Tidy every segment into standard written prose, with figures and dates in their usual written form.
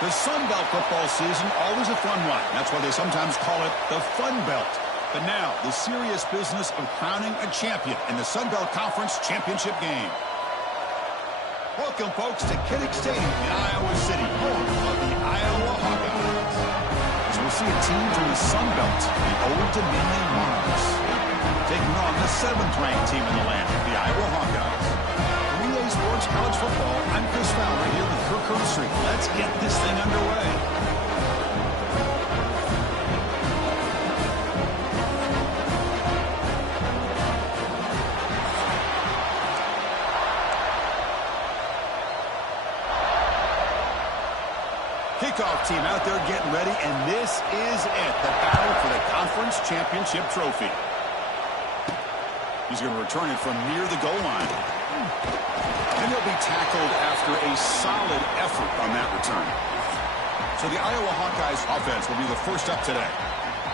The Sun Belt football season, always a fun one. That's why they sometimes call it the Fun Belt. But now, the serious business of crowning a champion in the Sun Belt Conference Championship game. Welcome, folks, to Kinnick Stadium in Iowa City, home of the Iowa Hawkeyes. As we'll see a team from the Sun Belt, the Old Dominion Monarchs, taking on the 7th-ranked team in the land, the Iowa Hawkeyes. Relay Sports College Football, I'm Chris Fowler here with Kirk Herbstreit. Let's get this thing underway. Kickoff team out there getting ready, and this is it, the battle for the conference championship trophy. He's going to return it from near the goal line. And he'll be tackled after a solid effort on that return. So the Iowa Hawkeyes offense will be the first up today.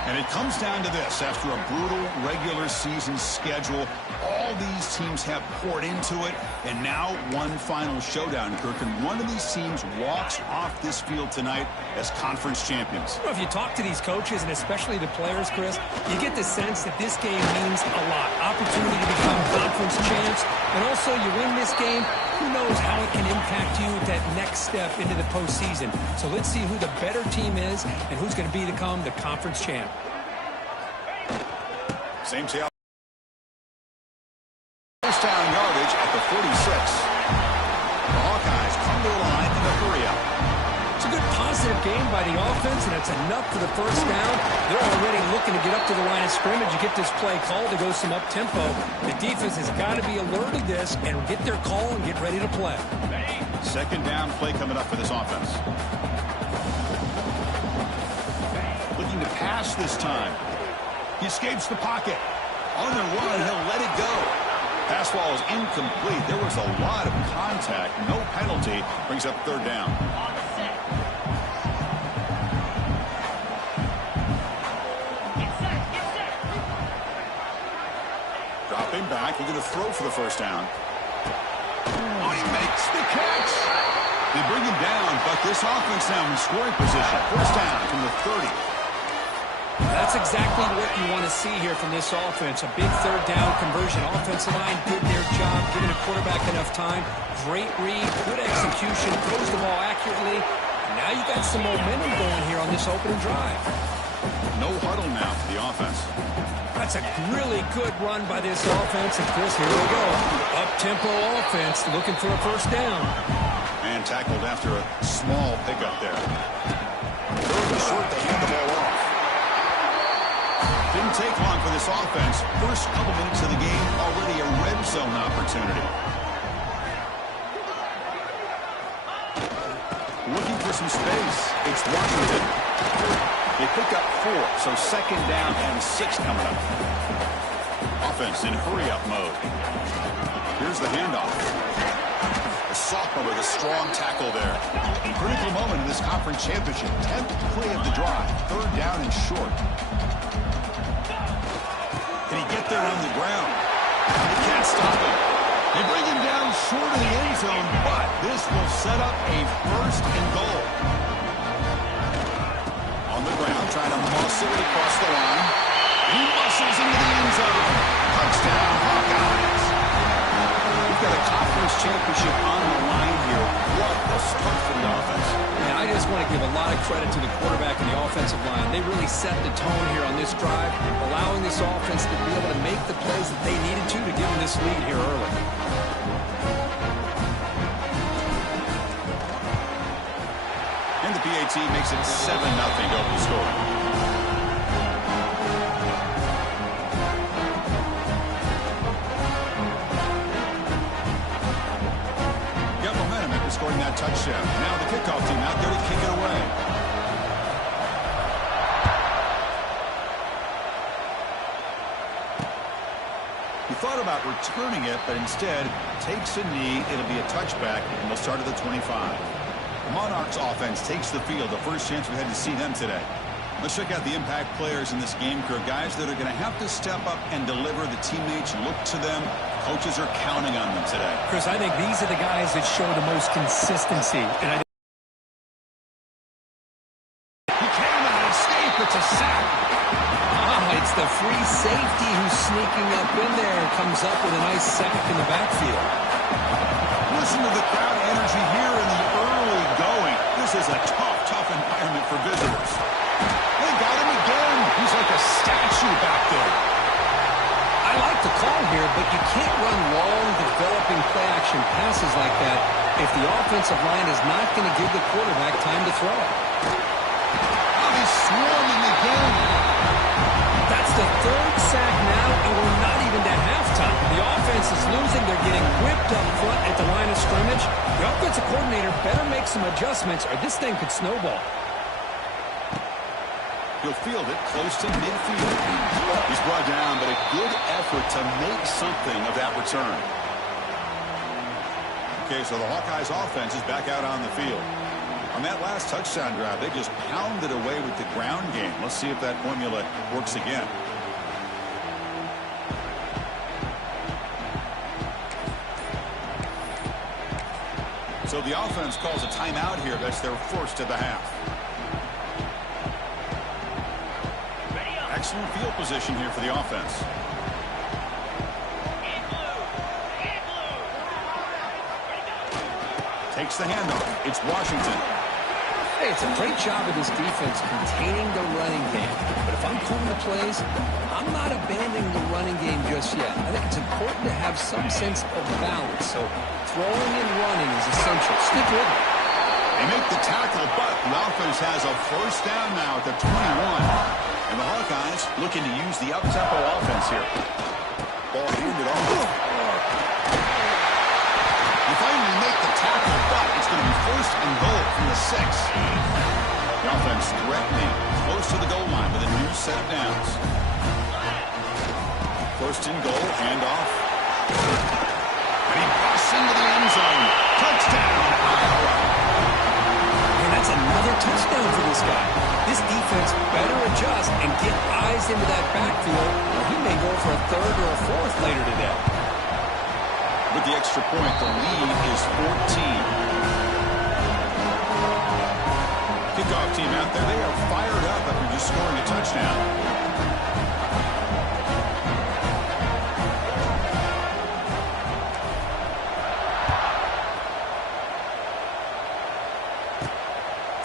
And it comes down to this. After a brutal regular season schedule, all these teams have poured into it, and now one final showdown, Kirk. And one of these teams walks off this field tonight as conference champions. Well, if you talk to these coaches, and especially the players, Chris, you get the sense that this game means a lot. Opportunity to become conference champs, and also you win this game, who knows how it can impact you at that next step into the postseason. So let's see who the better team is and who's going to become the conference champ. Same tail. First down yardage at the 46. The Hawkeyes come to the line in a hurry-up. It's a good positive game by the offense, and it's enough for the first down. They're already looking to get up to the line of scrimmage and get this play called to go some up-tempo. The defense has got to be alert of this and get their call and get ready to play. Second down play coming up for this offense. Looking to pass this time. He escapes the pocket. On the run, he'll let it go. Pass ball is incomplete. There was a lot of contact. No penalty. Brings up third down. Dropping back. He's going to throw for the first down. Oh, he makes the catch. They bring him down, but this offense now in scoring position. First down from the 30. That's exactly what you want to see here from this offense. A big third down conversion. Offensive line did their job, giving the quarterback enough time. Great read, good execution, throws the ball accurately. And now you got some momentum going here on this opening drive. No huddle now for the offense. That's a really good run by this offense. And Chris, here we go. Up-tempo offense looking for a first down. And tackled after a small pickup there. Third and short, they hand the ball off. Didn't take long for this offense. First couple minutes of the game, already a red zone opportunity. Looking for some space. It's Washington. They pick up 4, so second down and 6 coming up. Offense in hurry-up mode. Here's the handoff. The sophomore with a strong tackle there. Critical moment in this conference championship. 10th play of the drive. Third down and short. Can he get there on the ground? They can't stop him. They bring him down short of the end zone, but this will set up a first and goal. On the ground, trying to muscle it across the line. He muscles into the end zone. Touchdown, Hawkeyes. We've got a conference championship on the line here. What a start for the offense. And I just want to give a lot of credit to the quarterback and the offensive line. They really set the tone here on this drive, allowing this offense to be able to make the plays that they needed to give them this lead here early. And the PAT makes it 7-0 to open the score. Scoring that touchdown. Now the kickoff team out there to kick it away. He thought about returning it, but instead takes a knee. It'll be a touchback, and they'll start at the 25. The Monarchs offense takes the field. The first chance we had to see them today. Let's check out the impact players in this game, Kirk. Guys that are going to have to step up and deliver. The teammates look to them. Coaches are counting on them today. Chris, I think these are the guys that show the most consistency. And I a sack. Oh, it's the free safety who's sneaking up in there and comes up with a nice sack in the backfield. Listen to the crowd energy here in the early going. This is a tough environment for visitors. They got him again. He's like a statue back there. I like the call here, but you can't run long, developing play-action passes like that if the offensive line is not going to give the quarterback time to throw. Oh, he's swarming again. That's the third sack now, and we're not even to halftime. The offense is losing. They're getting whipped up front at the line of scrimmage. The offensive coordinator better make some adjustments, or this thing could snowball. He'll field it close to midfield. He's brought down, but a good effort to make something of that return. Okay, so the Hawkeyes offense is back out on the field. On that last touchdown drive, they just pounded away with the ground game. Let's see if that formula works again. So the offense calls a timeout here. That's their first of the half. Excellent field position here for the offense. Takes the handoff. It's Washington. Hey, it's a great job of this defense containing the running game. But if I'm calling the plays, I'm not abandoning the running game just yet. I think it's important to have some sense of balance. So throwing and running is essential. Stick with it. They make the tackle, but the offense has a first down now at the 21. And the Hawkeyes looking to use the up-tempo offense here. Ball handed off. You finally make the tackle, but it's going to be first and goal from the 6. The offense threatening close to the goal line with a new set of downs. First and goal, handoff. And he busts into the end zone. Touchdown, Iowa. And that's another touchdown for this guy. This defense better adjust and get eyes into that backfield, or he may go for a third or a fourth later today. With the extra point, the lead is 14. Kickoff team out there, they are fired up after just scoring a touchdown.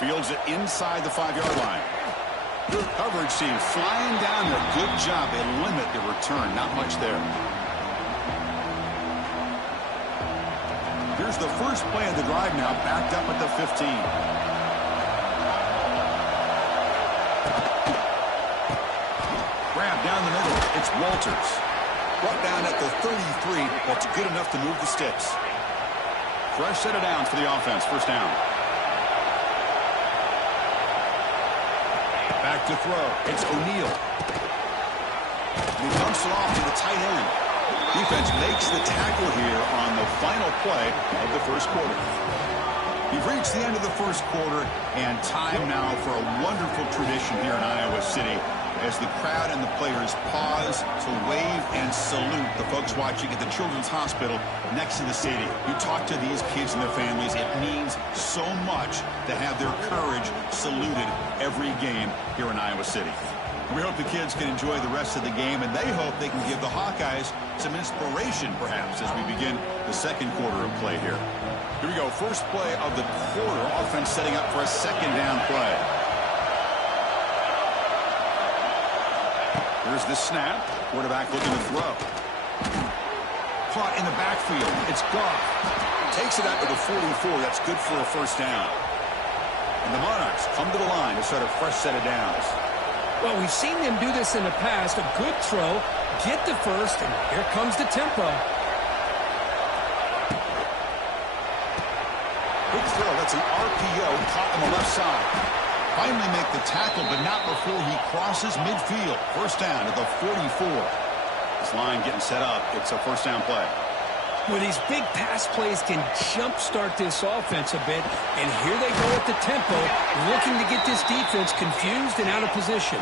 Fields it inside the 5-yard line. Coverage team flying down there. Good job. They limit the return. Not much there. Here's the first play of the drive now, backed up at the 15. Grab down the middle. It's Walters. Brought down at the 33. That's good enough to move the sticks. Fresh set of downs for the offense. First down. Back to throw. It's O'Neal. He dumps it off to the tight end. Defense makes the tackle here on the final play of the first quarter. We've reached the end of the first quarter, and time now for a wonderful tradition here in Iowa City as the crowd and the players pause to wave and salute the folks watching at the Children's Hospital next to the stadium. You talk to these kids and their families. It means so much to have their courage saluted every game here in Iowa City. We hope the kids can enjoy the rest of the game, and they hope they can give the Hawkeyes some inspiration, perhaps, as we begin the second quarter of play here. Here we go. First play of the quarter. Offense setting up for a second down play. Here's the snap. Quarterback looking to throw. Caught in the backfield. It's Goff. Takes it out to the 44. That's good for a first down. And the Monarchs come to the line to start a fresh set of downs. Well, we've seen them do this in the past. A good throw, get the first, and here comes the tempo. Big throw. That's an RPO caught on the left side. Finally make the tackle, but not before he crosses midfield. First down at the 44. This line getting set up. It's a first down play. Well, these big pass plays can jumpstart this offense a bit, and here they go at the tempo, looking to get this defense confused and out of position.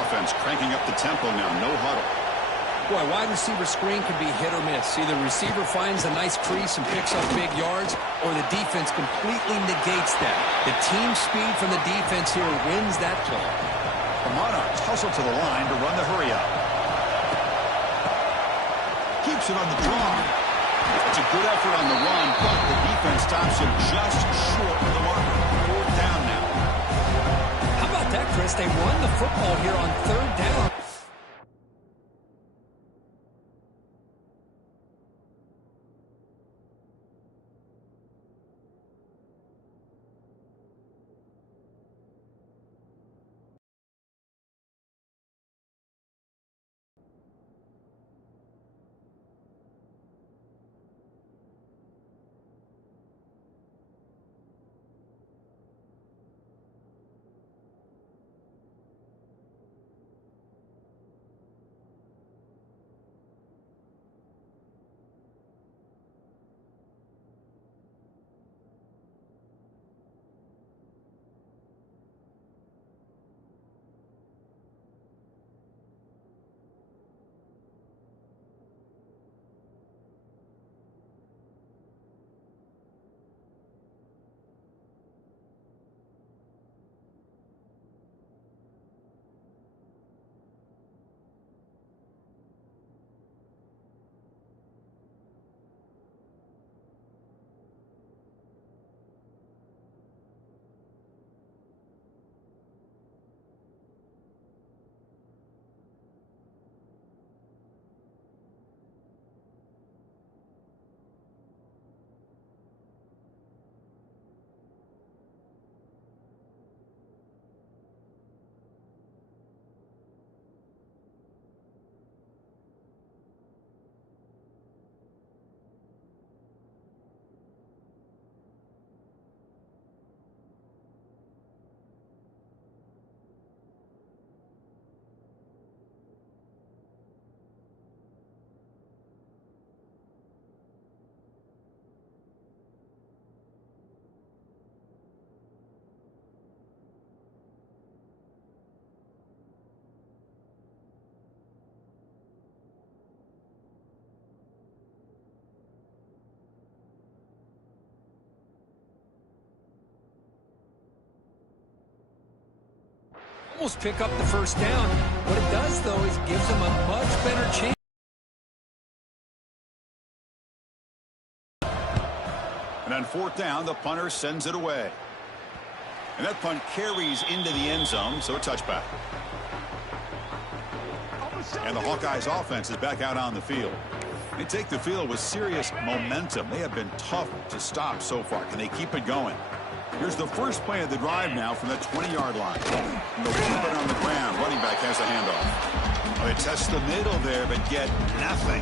Offense cranking up the tempo now, no huddle. Boy, wide receiver screen can be hit or miss. Either receiver finds a nice crease and picks up big yards, or the defense completely negates that. The team speed from the defense here wins that play. Monarchs hustle to the line to run the hurry up. Keeps it on the draw. It's a good effort on the run, but the defense stops him just short of the marker. 4th down now. How about that, Chris? They run the football here on 3rd down. Almost pick up the 1st down. What it does, though, is gives them a much better chance. And on 4th down, the punter sends it away. And that punt carries into the end zone, so a touchback. And the Hawkeyes offense is back out on the field. They take the field with serious momentum. They have been tough to stop so far. Can they keep it going? Here's the first play of the drive now from the 20-yard line. And they'll keep it on the ground. Running back has the handoff. They test the middle there, but get nothing.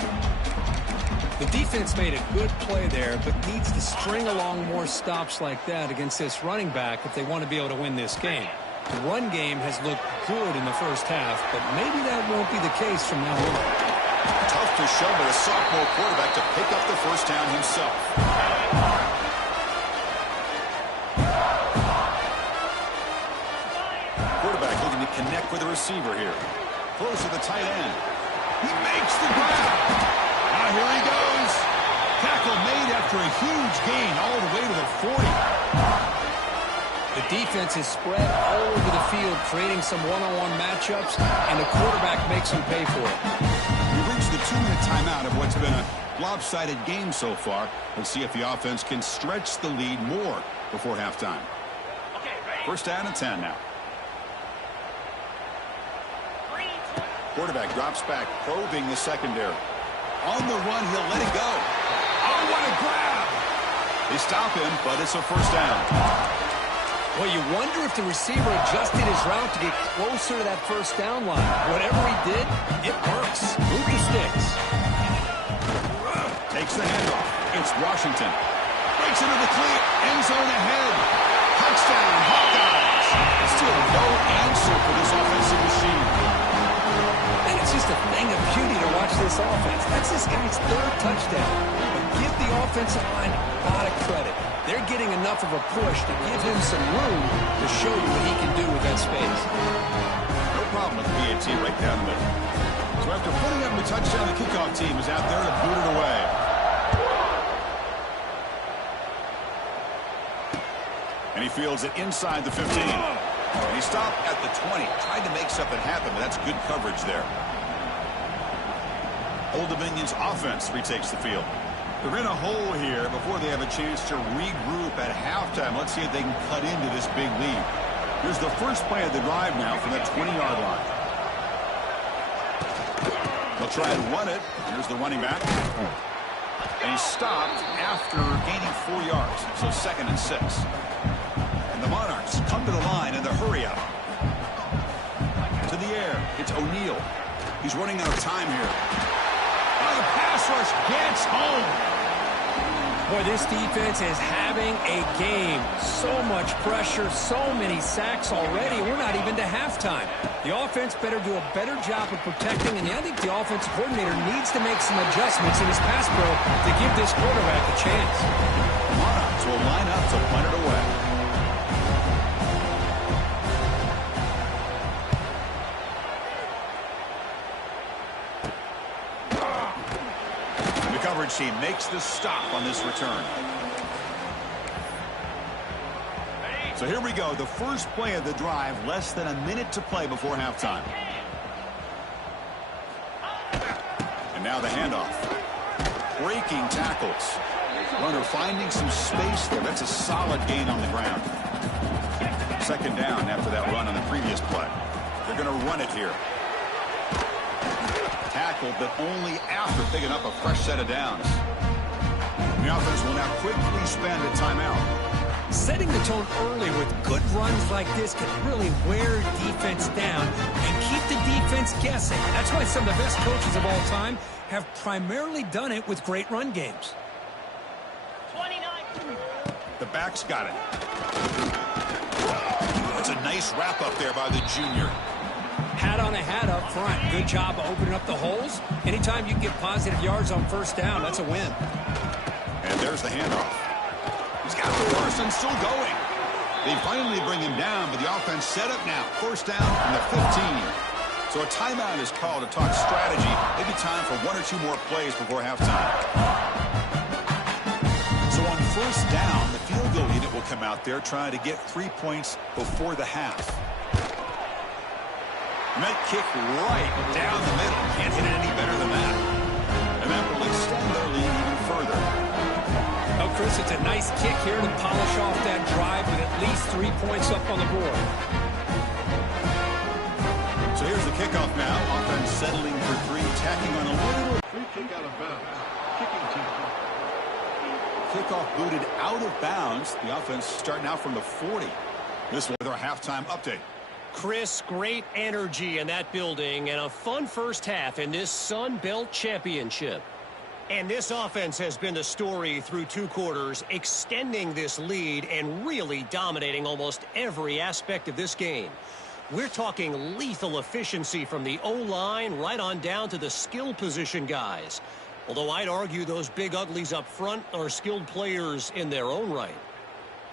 The defense made a good play there, but needs to string along more stops like that against this running back if they want to be able to win this game. The run game has looked good in the 1st half, but maybe that won't be the case from now on. Tough to show, but a sophomore quarterback to pick up the 1st down himself. Quarterback looking to connect with the receiver here. Close to the tight end. He makes the grab. Now here he goes. Tackle made after a huge gain all the way to the 40. The defense is spread all over the field, creating some one-on-one matchups, and the quarterback makes them pay for it. We reached the 2-minute timeout of what's been a lopsided game so far. Let's see if the offense can stretch the lead more before halftime. 1st down and 10 now. Quarterback drops back, probing the secondary. On the run, he'll let it go. Oh, what a grab! They stop him, but it's a 1st down. Well, you wonder if the receiver adjusted his route to get closer to that 1st down line. Whatever he did, it works. Move the sticks. Takes the handoff. It's Washington. Breaks into the clear. End zone ahead. Touchdown, Hawkeyes. Still no answer for this offensive machine. And it's just a thing of beauty to watch this offense. That's this guy's 3rd touchdown. But give the offensive line a lot of credit. They're getting enough of a push to give him some room to show you what he can do with that space. No problem with the PAT right down the middle. So after putting up the touchdown, the kickoff team is out there to boot it away. And he fields it inside the 15. And he stopped at the 20. Tried to make something happen, but that's good coverage there. Old Dominion's offense retakes the field. They're in a hole here before they have a chance to regroup at halftime. Let's see if they can cut into this big lead. Here's the first play of the drive now from the 20-yard line. They'll try and run it. Here's the running back. And he stopped after gaining 4 yards. So 2nd and 6. And the Monarchs come to the line in the hurry up. To the air. It's O'Neal. He's running out of time here. Oh, the pass rush gets home. Boy, this defense is having a game. So much pressure, so many sacks already. We're not even to halftime. The offense better do a better job of protecting, and I think the offensive coordinator needs to make some adjustments in his pass pro to give this quarterback a chance. The Monarchs will line up to punt it away. Team makes the stop on this return. So here we go. The first play of the drive. Less than a minute to play before halftime. And now the handoff. Breaking tackles. Runner finding some space there. That's a solid gain on the ground. 2nd down after that run on the previous play. They're going to run it here. Tackled, but only after picking up a fresh set of downs. The offense will now quickly spend a timeout. Setting the tone early with good runs like this can really wear defense down and keep the defense guessing. That's why some of the best coaches of all time have primarily done it with great run games. 29. The back's got it. That's a nice wrap up there by the junior. Hat on a hat up front. Good job of opening up the holes. Anytime you can get positive yards on 1st down, that's a win. And there's the handoff. He's got the horse and still going. They finally bring him down, but the offense set up now. 1st down from the 15. So a timeout is called to talk strategy. Maybe time for 1 or 2 more plays before halftime. So on 1st down, the field goal unit will come out there trying to get 3 points before the half. Net kick right down the middle. Can't hit it any better than that. And that will extend their lead even further. Oh, Chris, it's a nice kick here to polish off that drive with at least 3 points up on the board. So here's the kickoff now. Offense settling for 3, tacking on a little. Free kick out of bounds. Kicking team. Kickoff booted out of bounds. The offense starting out from the 40. This will be our halftime update. Chris, great energy in that building and a fun first half in this Sun Belt Championship. And this offense has been the story through 2 quarters, extending this lead and really dominating almost every aspect of this game. We're talking lethal efficiency from the O-line right on down to the skill position guys. Although I'd argue those big uglies up front are skilled players in their own right.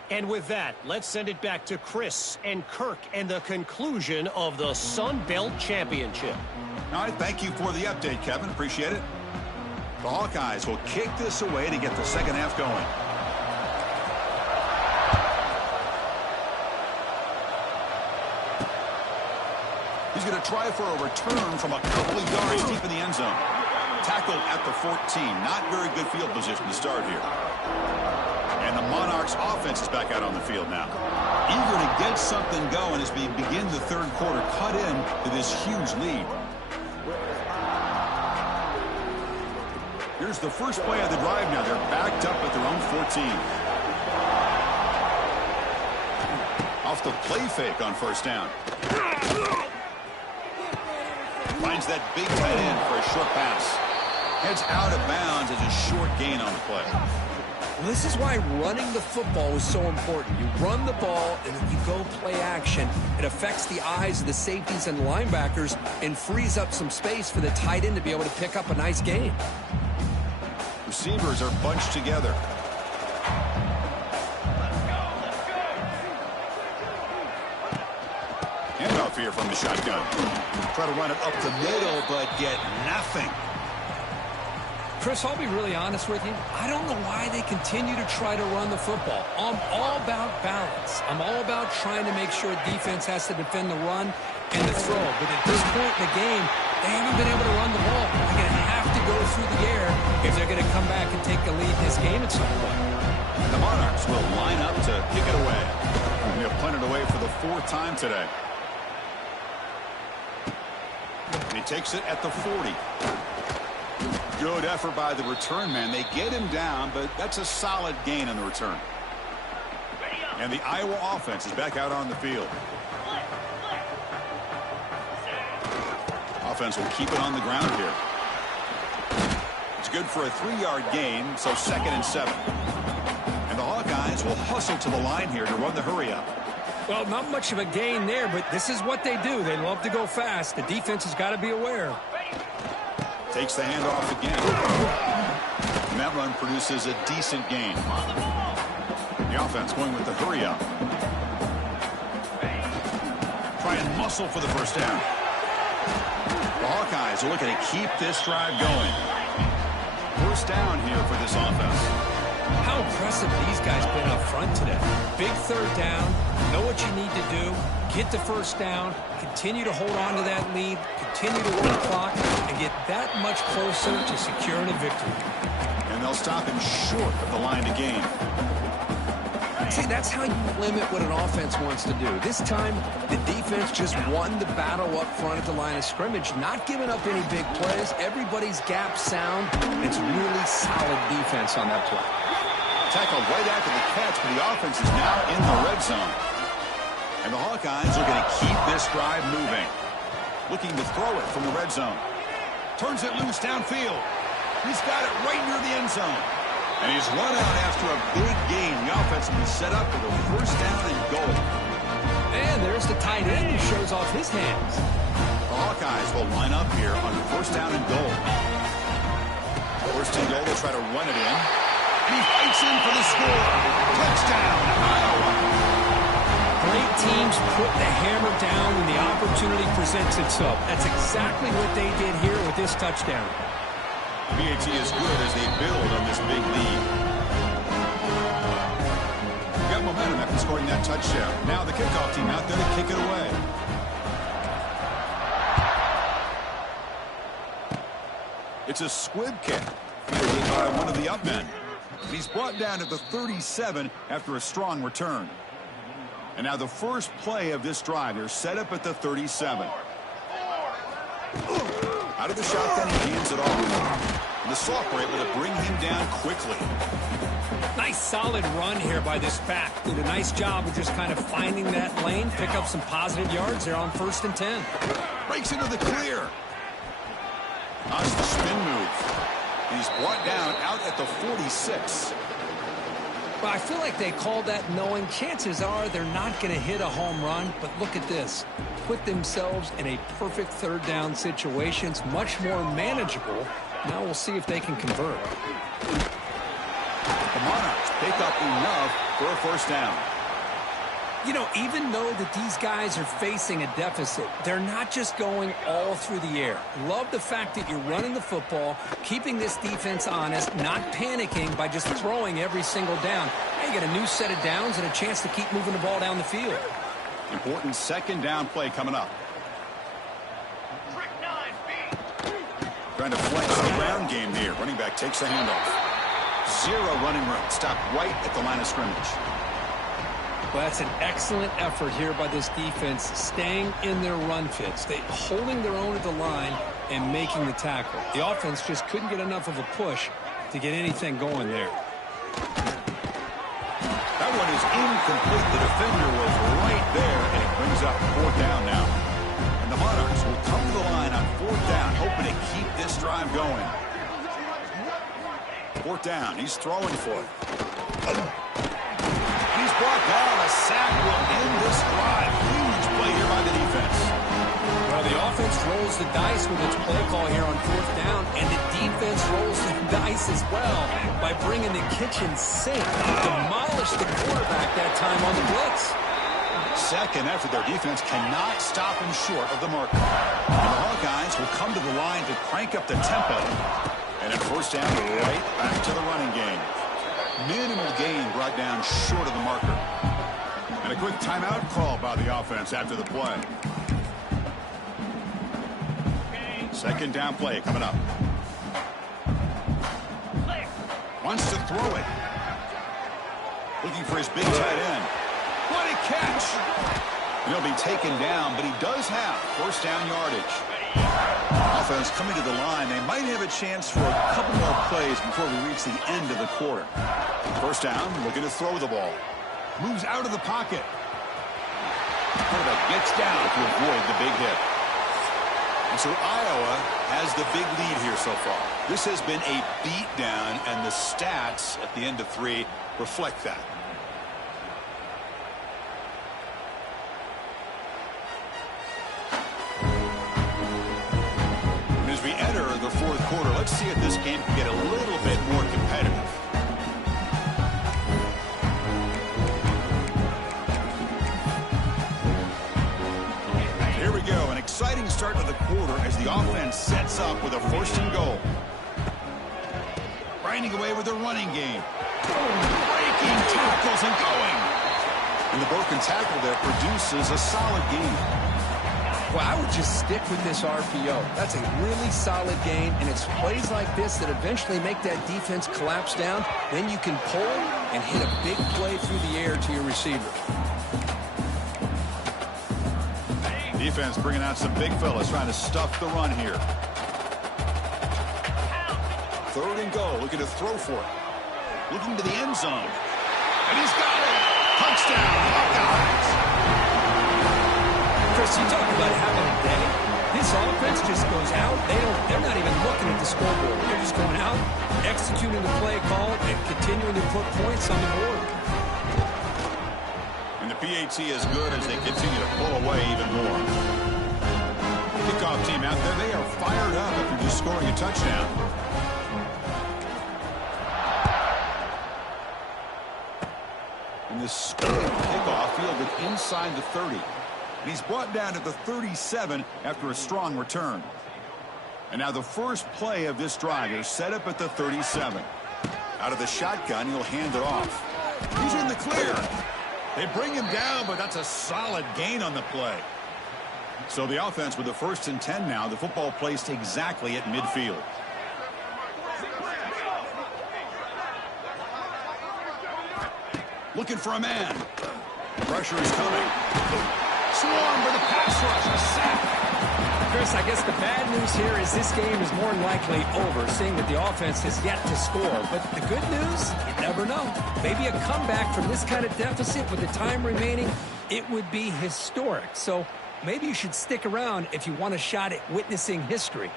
And with that, let's send it back to Chris and Kirk and the conclusion of the Sun Belt Championship. All right, thank you for the update, Kevin. Appreciate it. The Hawkeyes will kick this away to get the 2nd half going. He's going to try for a return from a couple of yards deep in the end zone. Tackled at the 14. Not very good field position to start here. And the Monarchs offense is back out on the field now. Eager to get something going as we begin the 3rd quarter, cut in to this huge lead. Here's the first play of the drive now. They're backed up at their own 14. Off the play fake on 1st down. Finds that big tight end for a short pass. Heads out of bounds as a short gain on the play. Well, this is why running the football is so important. You run the ball, and then you go play action. It affects the eyes of the safeties and linebackers and frees up some space for the tight end to be able to pick up a nice gain. Receivers are bunched together. Handoff here from the shotgun. Try to run it up the middle, but get nothing. Chris, I'll be really honest with you. I don't know why they continue to try to run the football. I'm all about balance. I'm all about trying to make sure defense has to defend the run and the throw. But at this point in the game, they haven't been able to run the ball. They're going to have to go through the air if they're going to come back and take the lead in this game at some point. The Monarchs will line up to kick it away. They have punted away for the 4th time today. And he takes it at the 40. Good effort by the return man. They get him down, but that's a solid gain on the return. And the Iowa offense is back out on the field. Offense will keep it on the ground here. It's good for a 3-yard gain, so 2nd and 7. And the Hawkeyes will hustle to the line here to run the hurry up. Well, not much of a gain there, but this is what they do. They love to go fast. The defense has got to be aware. Takes the handoff again. And that run produces a decent gain. The offense going with the hurry up. Try and muscle for the first down. The Hawkeyes are looking to keep this drive going. First down here for this offense. How impressive these guys been up front today. Big 3rd down. Know what you need to do. Get the first down. Continue to hold on to that lead. Continue to work the clock and get that much closer to securing a victory. And they'll stop him short of the line to gain. See, that's how you limit what an offense wants to do. This time, the defense just won the battle up front at the line of scrimmage, not giving up any big plays. Everybody's gap sound. It's really solid defense on that play. Tackled right after the catch, but the offense is now in the red zone. And the Hawkeyes are going to keep this drive moving. Looking to throw it from the red zone. Turns it loose downfield. He's got it right near the end zone. And he's run out after a big gain. The offense will be set up with a first down and goal. And there's the tight end who shows off his hands. The Hawkeyes will line up here on first down and goal. First and goal, they'll try to run it in. And he fights in for the score. Touchdown, Iowa. Great teams put the hammer down when the opportunity presents itself. That's exactly what they did here with this touchdown. PAT is good as they build on this big lead. Got momentum after scoring that touchdown. Now the kickoff team out there to kick it away. It's a squib kick fielded by one of the up men. He's brought down at the 37 after a strong return. And now the first play of this drive. They're set up at the 37. Out of the shotgun, he hands it off. And the Soft were able to bring him down quickly. Nice solid run here by this back. Did a nice job of just kind of finding that lane, pick up some positive yards there on 1st and 10. Breaks into the clear. That's the spin move. He's brought down out at the 46. Well, I feel like they called that knowing chances are they're not going to hit a home run. But look at this. Put themselves in a perfect 3rd down situation. It's much more manageable. Now we'll see if they can convert. The Monarchs pick up enough for a first down. You know, even though that these guys are facing a deficit, they're not just going all through the air. Love the fact that you're running the football, keeping this defense honest, not panicking by just throwing every single down. Now you get a new set of downs and a chance to keep moving the ball down the field. Important 2nd down play coming up. Trying to flex the ground game here. Running back takes the handoff. 0 running room. Stopped right at the line of scrimmage. Well, that's an excellent effort here by this defense, staying in their run fits. They holding their own at the line and making the tackle. The offense just couldn't get enough of a push to get anything going there. That one is incomplete. The defender was right there, and it brings up 4th down now. And the Monarchs will come to the line on 4th down, hoping to keep this drive going. 4th down. He's throwing for it. He's brought down. A sack will end this drive. Huge play here by the defense. Well, the offense rolls the dice with its play call here on 4th down, and the defense rolls the dice as well by bringing the kitchen sink. Demolished the quarterback that time on the blitz. Second effort, their defense cannot stop him short of the marker. And the Hawkeyes will come to the line to crank up the tempo. And at first down, right back to the running game. Minimal gain brought down short of the marker. And a quick timeout call by the offense after the play. Second down play coming up. Wants to throw it. Looking for his big tight end. What a catch! And he'll be taken down, but he does have first down yardage. Offense coming to the line. They might have a chance for a couple more plays before we reach the end of the quarter. First down, looking to throw the ball. Moves out of the pocket. Quarterback gets down to avoid the big hit. And so Iowa has the big lead here so far. This has been a beatdown, and the stats at the end of 3 reflect that. And as we enter the fourth quarter, let's see if this game can get a little bit more competitive. Here we go, an exciting start to the quarter as the offense sets up with a first and goal. Grinding away with the running game. Breaking tackles and going. And the broken tackle there produces a solid gain. Well, I would just stick with this RPO. That's a really solid gain, and it's plays like this that eventually make that defense collapse down. Then you can pull and hit a big play through the air to your receivers. Defense bringing out some big fellas trying to stuff the run here. Third and goal, looking to throw for it. Looking to the end zone. And he's got it. Touchdown, Hawkeyes. Chris, you talk about having a day. This offense just goes out. They're not even looking at the scoreboard. They're just going out, executing the play call, and continuing to put points on the board. And the PAT is good as they continue to pull away even more. Kickoff team out there, they are fired up after just scoring a touchdown. And this scoring kickoff fielded inside the 30. And he's brought down to the 37 after a strong return. And now the first play of this drive is set up at the 37. Out of the shotgun, he'll hand it off. He's in the clear. They bring him down, but that's a solid gain on the play. So the offense with the first and 10 now, the football placed exactly at midfield. Looking for a man. Pressure is coming. Swarm for the pass rush. A sack. Chris, I guess the bad news here is this game is more than likely over, seeing that the offense has yet to score. But the good news, you never know. Maybe a comeback from this kind of deficit with the time remaining, it would be historic. So maybe you should stick around if you want a shot at witnessing history.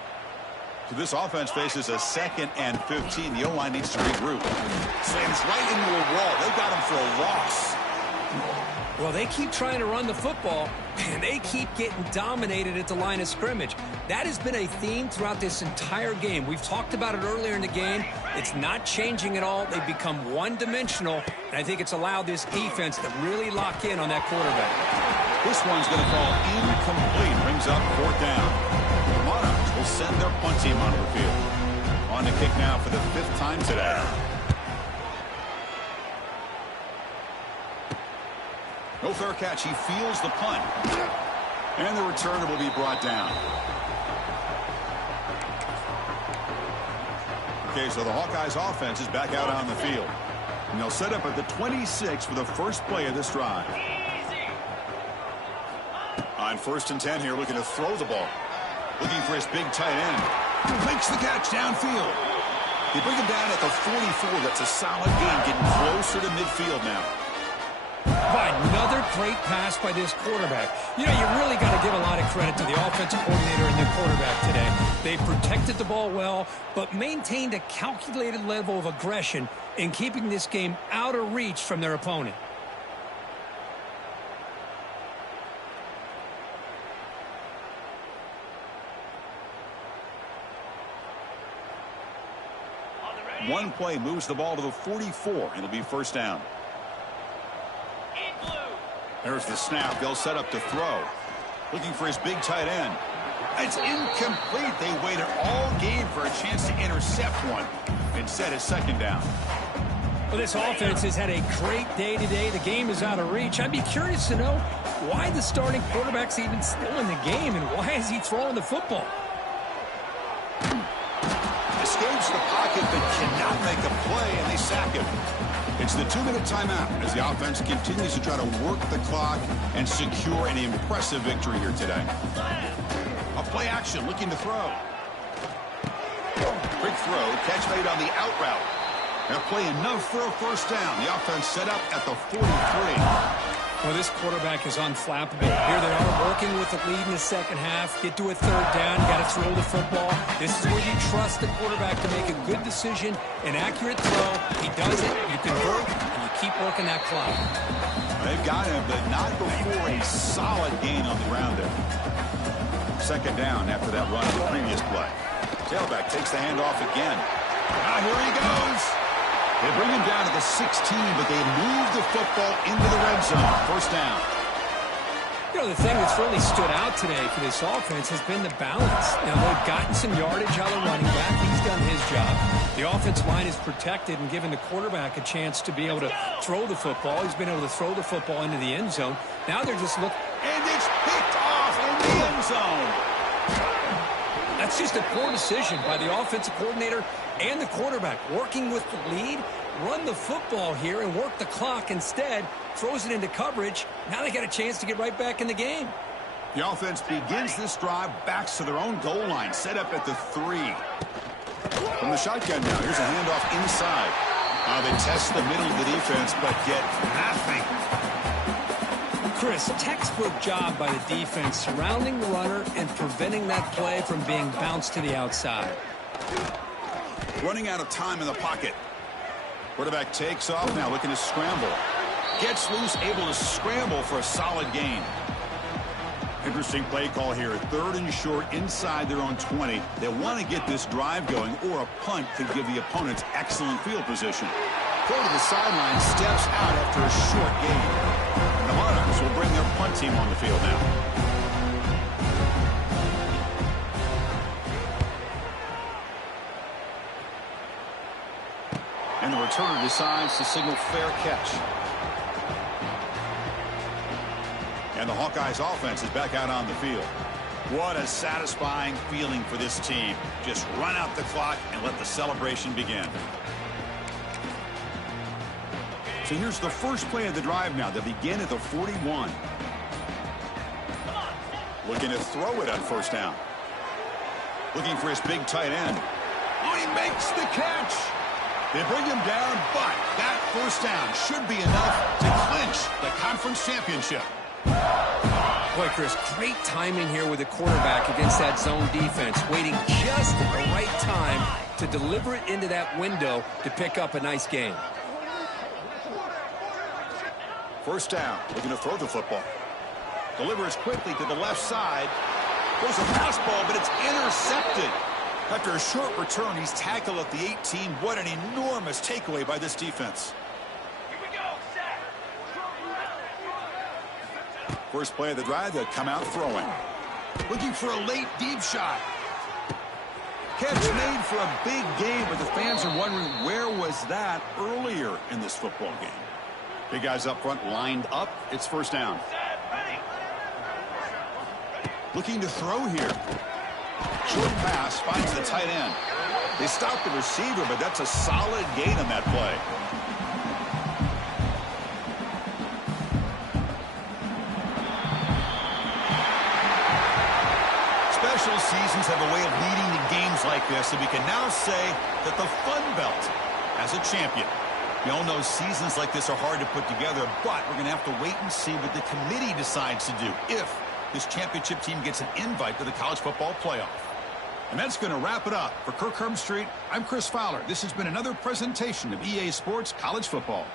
So this offense faces a 2nd and 15. The O-line needs to regroup. Slams right into a wall. They got him for a loss. Well, they keep trying to run the football, and they keep getting dominated at the line of scrimmage. That has been a theme throughout this entire game. We've talked about it earlier in the game. It's not changing at all. They've become one-dimensional, and I think it's allowed this defense to really lock in on that quarterback. This one's going to fall incomplete. Brings up 4th down. The Monarchs will send their punt team onto the field. On the kick now for the 5th time today. No fair catch. He fields the punt. And the returner will be brought down. Okay, so the Hawkeyes offense is back out on the field. And they'll set up at the 26 for the first play of this drive. On 1st and 10 here, looking to throw the ball. Looking for his big tight end. Makes the catch downfield. They bring him down at the 44. That's a solid gain, getting closer to midfield now. Another great pass by this quarterback. You know, you really got to give a lot of credit to the offensive coordinator and the quarterback today. They protected the ball well, but maintained a calculated level of aggression in keeping this game out of reach from their opponent. One play moves the ball to the 44. It'll be first down. There's the snap. They'll set up to throw. Looking for his big tight end. It's incomplete. They waited all game for a chance to intercept one. Instead, it's second down. Well, this offense has had a great day today. The game is out of reach. I'd be curious to know why the starting quarterback's even still in the game, and why is he throwing the football? Escapes the pocket but cannot make a play, and they sack him. It's the 2-minute timeout as the offense continues to try to work the clock and secure an impressive victory here today. A play action, looking to throw. Quick throw, catch made on the out route. They'll play enough for a first down. The offense set up at the 43. Well, this quarterback is unflappable. Here they are working with the lead in the second half. Get to a third down. You got to throw the football. This is where you trust the quarterback to make a good decision, an accurate throw. He does it. You convert, and you keep working that clock. They've got him, but not before a solid gain on the ground there. Second down after that run of the previous play. Tailback takes the handoff again. Now here he goes. They bring him down to the 16, but they move the football into the red zone. First down. You know, the thing that's really stood out today for this offense has been the balance. Now, they've gotten some yardage out of the running back. He's done his job. The offensive line is protected and given the quarterback a chance to be able to throw the football. He's been able to throw the football into the end zone. Now they're just looking. And it's picked off in the end zone. That's just a poor decision by the offensive coordinator and the quarterback. Working with the lead, run the football here and work the clock instead. Throws it into coverage. Now they got a chance to get right back in the game. The offense begins this drive, backs to their own goal line, set up at the 3. From the shotgun now, here's a handoff inside. They test the middle of the defense, but get nothing. Chris, textbook job by the defense surrounding the runner and preventing that play from being bounced to the outside. Running out of time in the pocket. Quarterback takes off now, looking to scramble. Gets loose, able to scramble for a solid gain. Interesting play call here. 3rd and short inside their own 20. They want to get this drive going, or a punt could give the opponents excellent field position. Throw to the sideline, steps out after a short gain. And the Monarchs will bring their punt team on the field now. And the returner decides to signal fair catch. And the Hawkeyes offense is back out on the field. What a satisfying feeling for this team. Just run out the clock and let the celebration begin. So here's the first play of the drive now. They begin at the 41. Looking to throw it on first down. Looking for his big tight end. Oh, he makes the catch. They bring him down, but that first down should be enough to clinch the conference championship. Boy, Chris, great timing here with the quarterback against that zone defense, waiting just at the right time to deliver it into that window to pick up a nice gain. First down, looking to throw the football. Delivers quickly to the left side. Goes a fastball, but it's intercepted. After a short return, he's tackled at the 18. What an enormous takeaway by this defense. First play of the drive, they'll come out throwing. Looking for a late deep shot. Catch made for a big game, but the fans are wondering where was that earlier in this football game. Big guys up front lined up. It's first down. Looking to throw here. Short pass finds the tight end. They stop the receiver, but that's a solid gain on that play. Special seasons have a way of leading to games like this, and we can now say that the Fun Belt has a champion. We all know seasons like this are hard to put together, but we're going to have to wait and see what the committee decides to do if this championship team gets an invite to the college football playoff. And that's going to wrap it up. For Kirk Herbstreit, I'm Chris Fowler. This has been another presentation of EA Sports College Football.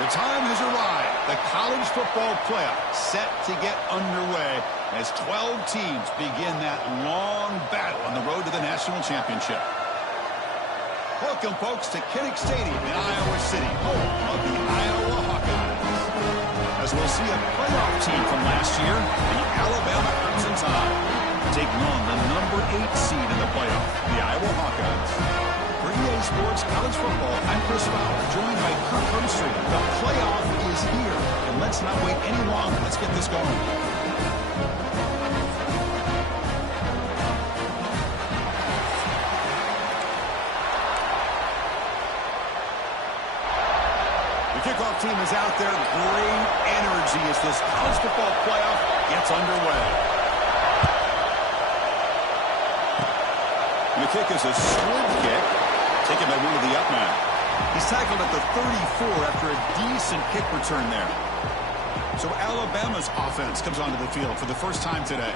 The time has arrived. The college football playoff set to get underway as 12 teams begin that long battle on the road to the national championship. Welcome, folks, to Kinnick Stadium in Iowa City, home of the Iowa Hawkeyes. As we'll see a playoff team from last year, the Alabama Crimson Tide, taking on the number 8 seed in the playoff, the Iowa Hawkeyes. For EA Sports College Football, I'm Chris Fowler, joined by Kirk Herbstreit. The playoff is here, and let's not wait any longer. Let's get this going. The kickoff team is out there. Great energy as this college football playoff gets underway. And the kick is a swift kick. Taken by one of the up man. He's tackled at the 34 after a decent kick return there. So Alabama's offense comes onto the field for the first time today.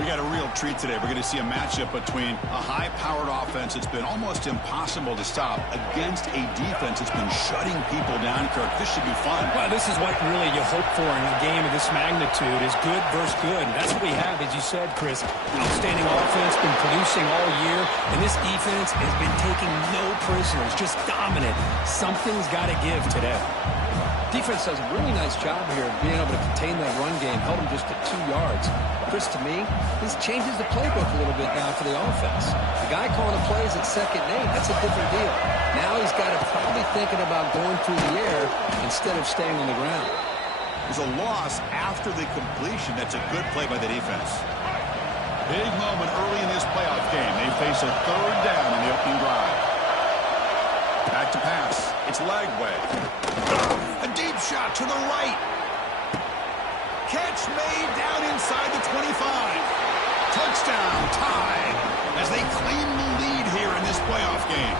We got a real treat today. We're going to see a matchup between a high-powered offense that's been almost impossible to stop against a defense that's been shutting people down, Kirk. This should be fun. Well, this is what really you hope for in a game of this magnitude is good versus good. And that's what we have, as you said, Chris. Outstanding offense, been producing all year. And this defense has been taking no prisoners, just dominant. Something's got to give today. Defense does a really nice job here of being able to contain that run game, held them just at 2 yards. Chris, to me, this changes the playbook a little bit now for the offense. The guy calling the plays at 2nd and 8, that's a different deal. Now he's got to probably thinking about going through the air instead of staying on the ground. There's a loss after the completion. That's a good play by the defense. Big moment early in this playoff game. They face a 3rd down in the opening drive. Back to pass. It's Lagway. A deep shot to the right. Catch made down inside the 25. Touchdown, tied, as they claim the lead here in this playoff game.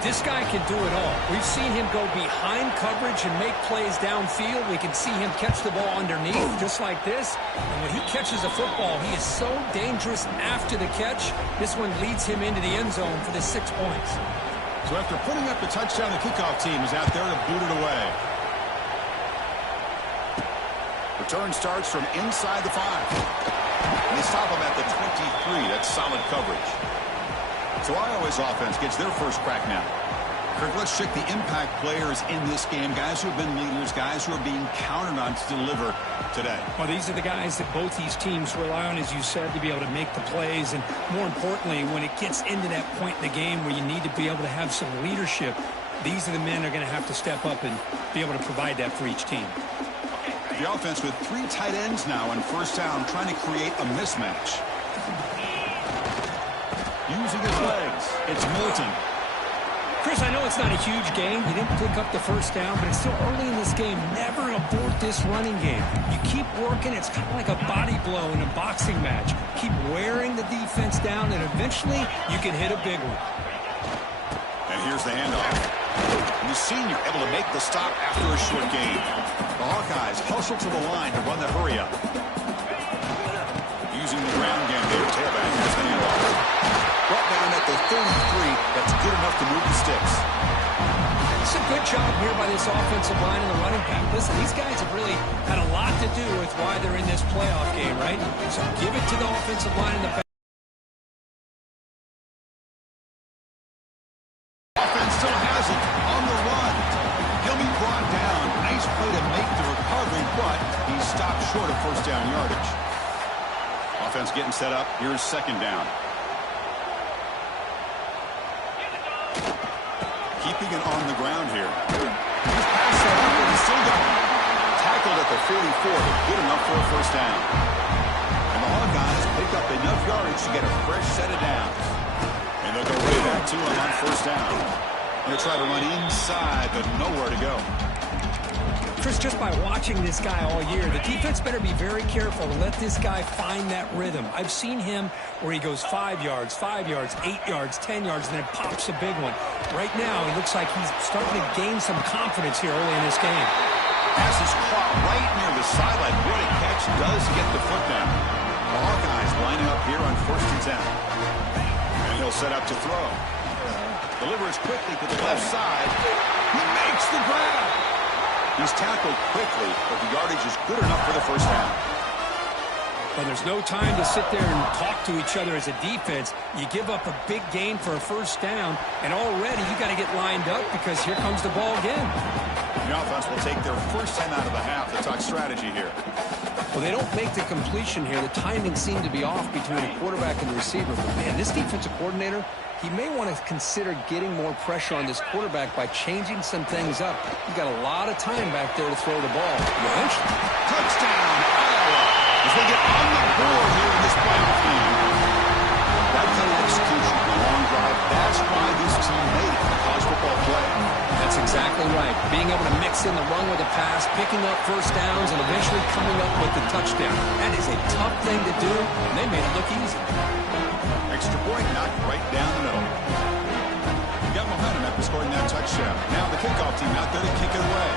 This guy can do it all. We've seen him go behind coverage and make plays downfield. We can see him catch the ball underneath, just like this. And when he catches a football, he is so dangerous after the catch. This one leads him into the end zone for the 6 points. So after putting up the touchdown, the kickoff team is out there to boot it away. Return starts from inside the 5. And they stop him at the 23. That's solid coverage. So Iowa's offense gets their first crack now. Kirk, let's check the impact players in this game. Guys who have been leaders, guys who are being counted on to deliver today. Well, these are the guys that both these teams rely on, as you said, to be able to make the plays. And more importantly, when it gets into that point in the game where you need to be able to have some leadership, these are the men that are going to have to step up and be able to provide that for each team. The offense with 3 tight ends now on 1st down, trying to create a mismatch. Using his legs, it's Milton. Chris, I know it's not a huge game. You didn't pick up the 1st down, but it's still early in this game. Never abort this running game. You keep working. It's kind of like a body blow in a boxing match. Keep wearing the defense down, and eventually you can hit a big one. And here's the handoff. And the senior able to make the stop after a short gain. The Hawkeyes hustle to the line to run the hurry-up. Using the ground game there, tailback has the handoff. Brought down at the 33. That's good enough to move the sticks. It's a good job here by this offensive line and the running back. Listen, these guys have really had a lot to do with why they're in this playoff game, right? So give it to the offensive line and the back. Offense still has it on the run. He'll be brought down. Nice play to make the recovery, but he stopped short of 1st down yardage. Offense getting set up. Here's 2nd down. Keeping it on the ground here. He's passed that up, and he's still got it. Tackled at the 44, but good enough for a 1st down. And the Hawkeyes pick up enough yardage to get a fresh set of downs. And they'll go right back to him on 1st down. Going to try to run inside, but nowhere to go. Chris, just by watching this guy all year, the defense better be very careful to let this guy find that rhythm. I've seen him where he goes 5 yards, 8 yards, 10 yards, and then pops a big one. Right now, he looks like he's starting to gain some confidence here early in this game. Pass is caught right near the sideline. What a catch, does get the foot down. The Hawkeyes lining up here on 1st and 10. And he'll set up to throw. Delivers quickly to the left side. He makes the grab. He's tackled quickly, but the yardage is good enough for the first down. Well, there's no time to sit there and talk to each other as a defense. You give up a big gain for a first down, and already you got to get lined up because here comes the ball again. The offense will take their first 10 out of the half. The talk strategy here. Well, they don't make the completion here. The timing seemed to be off between the quarterback and the receiver. But, man, this defensive coordinator, he may want to consider getting more pressure on this quarterback by changing some things up. He's got a lot of time back there to throw the ball. Eventually. Touchdown, Iowa, as they get on the board here in this playoff game. That kind of execution on a long drive, that's why this team made it in the college football play. That's exactly right. Being able to mix in the run with a pass, picking up first downs, and eventually coming up with the touchdown. That is a tough thing to do, and they made it look easy. Extra point knocked right down the middle. You got momentum after scoring that touchdown. Now the kickoff team out there to kick it away.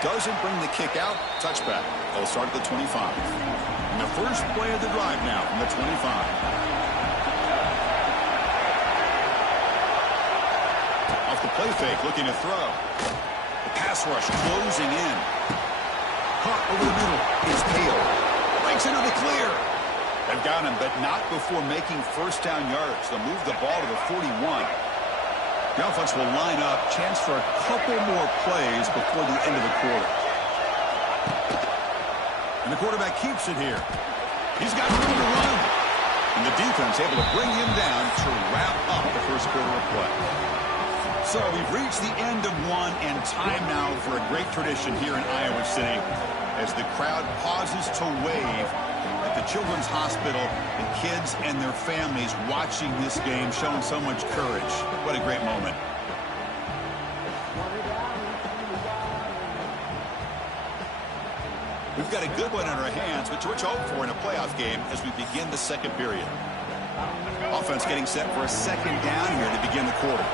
Doesn't bring the kick out. Touchback. They'll start at the 25. And the first play of the drive now from the 25. Off the play fake, looking to throw. The pass rush closing in. Caught over the middle is Hale. Breaks into the clear. They've got him, but not before making first down yards. They'll move the ball to the 41. The offense will line up. Chance for a couple more plays before the end of the quarter. And the quarterback keeps it here. He's got room to run. And the defense able to bring him down to wrap up the first quarter of play. So we've reached the end of one, and time now for a great tradition here in Iowa City as the crowd pauses to wave at the Children's Hospital, the kids and their families watching this game, showing so much courage. What a great moment. We've got a good one in our hands, which hope for in a playoff game as we begin the second period. Offense getting set for a second down here to begin the quarter.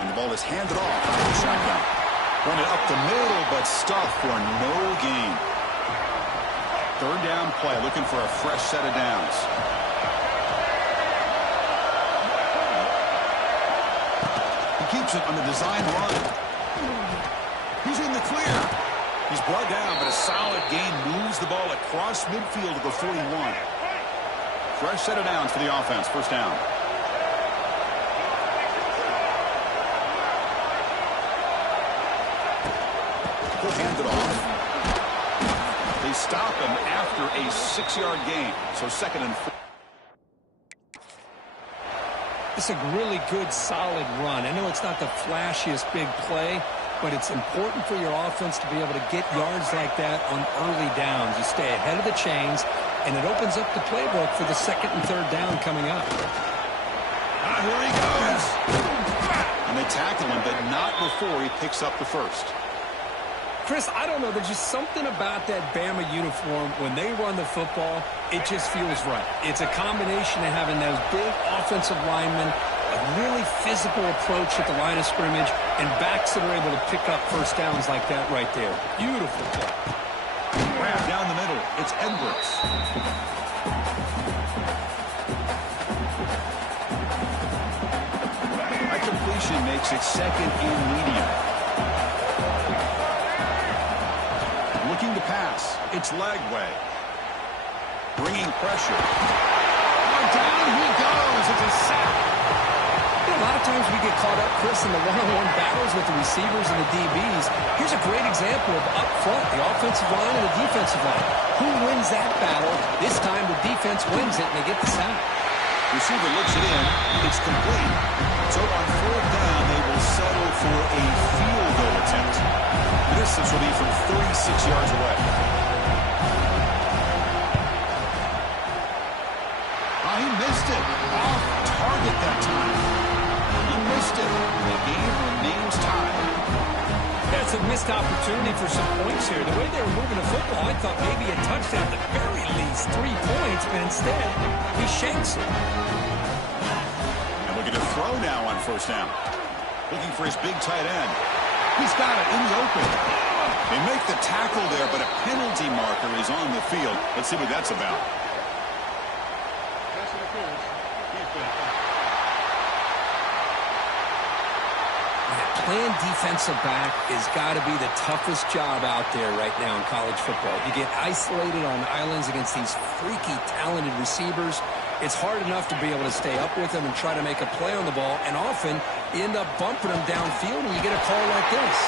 And the ball is handed off after the shotgun. Run it up the middle, but stuffed for no gain. Third down play, looking for a fresh set of downs. He keeps it on the design run. He's in the clear. He's brought down, but a solid gain moves the ball across midfield to the 41. Fresh set of downs for the offense. First down. He'll hand it off. They stop him after a 6-yard gain. So second and 4. It's a really good, solid run. I know it's not the flashiest big play, but it's important for your offense to be able to get yards like that on early downs. You stay ahead of the chains, and it opens up the playbook for the second and third down coming up. Here he goes. And they tackle him, but not before he picks up the first. Chris, I don't know. There's just something about that Bama uniform. When they run the football, it just feels right. It's a combination of having those big offensive linemen, a really physical approach at the line of scrimmage, and backs that are able to pick up first downs like that right there. Beautiful play. Grab down the middle. It's Edwards. That completion makes it second and medium. Looking to pass. It's Lagway. Bringing pressure. Oh, down he goes. It's a sack. You know, a lot of times we get caught up, Chris, in the one-on-one battles with the receivers and the DBs. Here's a great example of up front, the offensive line and the defensive line. Who wins that battle? This time the defense wins it, and they get the sack. Receiver looks it in. It's complete. So on fourth down, they will settle for a field goal attempt. The distance will be from 36 yards away. Oh, he missed it. Off target that time. He missed it. The game remains tied. That's a missed opportunity for some points here. The way they were moving the football, I thought maybe a touchdown, at the very least 3 points, but instead, he shanks it. And looking to throw now on first down. Looking for his big tight end. He's got it in the open. They make the tackle there, but a penalty marker is on the field. Let's see what that's about. Pass interference. Defense. Playing defensive back has got to be the toughest job out there right now in college football. You get isolated on islands against these freaky, talented receivers. It's hard enough to be able to stay up with them and try to make a play on the ball, and often you end up bumping them downfield and you get a call like this.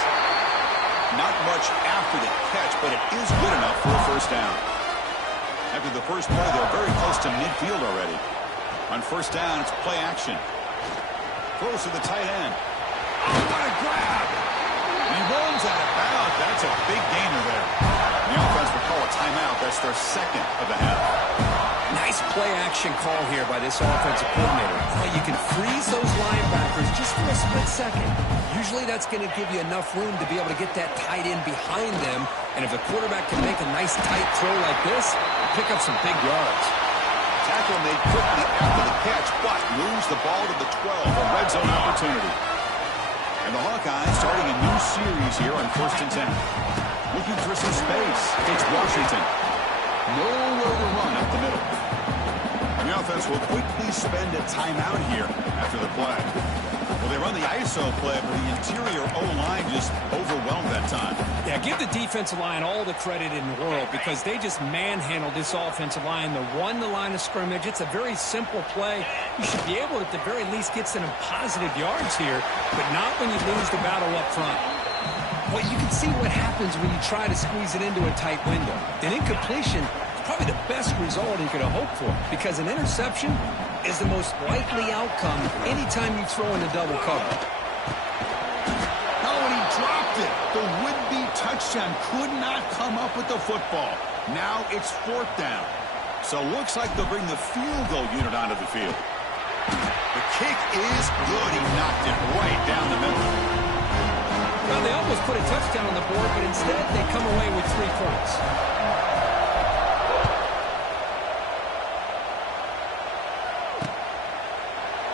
Not much after the catch, but it is good enough for a first down. After the first play, they're very close to midfield already. On first down, it's play action. Throws to the tight end. Oh, what a grab! He runs out of bounds. That's a big gainer there. The offense will call a timeout. That's their second of the half. Nice play-action call here by this offensive coordinator. You can freeze those linebackers just for a split second. Usually that's going to give you enough room to be able to get that tight end behind them. And if the quarterback can make a nice tight throw like this, pick up some big yards. Tackle made quickly after the catch, but moves the ball to the 12. A red zone opportunity. And the Hawkeyes starting a new series here on 1st and 10. Looking for some space. It's Washington. Nowhere to run up the middle. The offense will quickly spend a timeout here after the play. Well, they run the ISO play, but the interior O-line just overwhelmed that time. Yeah, give the defensive line all the credit in the world because they just manhandled this offensive line. They won the line of scrimmage. It's a very simple play. You should be able to, at the very least, get some positive yards here, but not when you lose the battle up front. Well, you can see what happens when you try to squeeze it into a tight window. An incompletion is probably the best result he could have hoped for because an interception is the most likely outcome anytime you throw in a double cover. Oh, and he dropped it. The would-be touchdown could not come up with the football. Now it's 4th down. So looks like they'll bring the field goal unit onto the field. The kick is good. He knocked it right down the middle. Well, they almost put a touchdown on the board, but instead they come away with 3 points.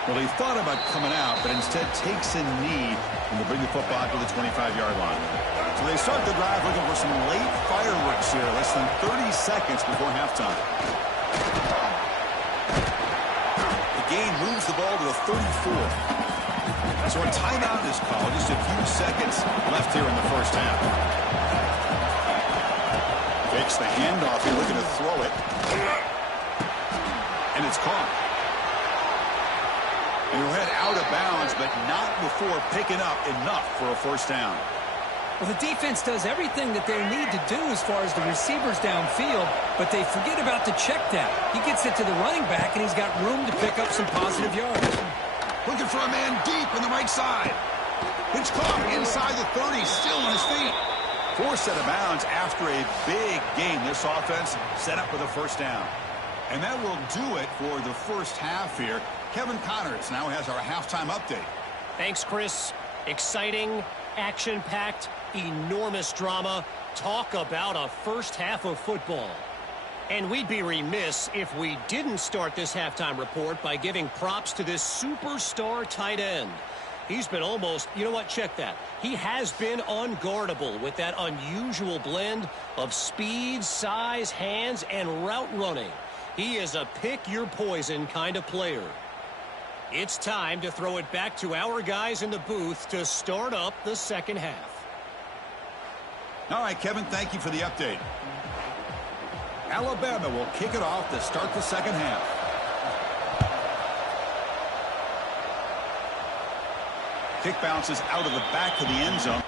Well, he thought about coming out, but instead takes a knee and will bring the football to the 25-yard line. So they start the drive looking for some late fireworks here, less than 30 seconds before halftime. The gain moves the ball to the 34. So a timeout is called. Just a few seconds left here in the first half. Fakes the handoff here, looking to throw it. And it's caught. And he'll head out of bounds, but not before picking up enough for a first down. Well, the defense does everything that they need to do as far as the receivers downfield, but they forget about the check down. He gets it to the running back, and he's got room to pick up some positive yards. Looking for a man deep on the right side. It's caught inside the 30, still on his feet. Forced out of bounds after a big game. This offense set up with a first down. And that will do it for the first half here. Kevin Connors now has our halftime update. Thanks, Chris. Exciting, action-packed, enormous drama. Talk about a first half of football. And we'd be remiss if we didn't start this halftime report by giving props to this superstar tight end. He's been almost, you know what, check that. He has been unguardable with that unusual blend of speed, size, hands, and route running. He is a pick-your-poison kind of player. It's time to throw it back to our guys in the booth to start up the second half. All right, Kevin, thank you for the update. Alabama will kick it off to start the second half. Kick bounces out of the back of the end zone.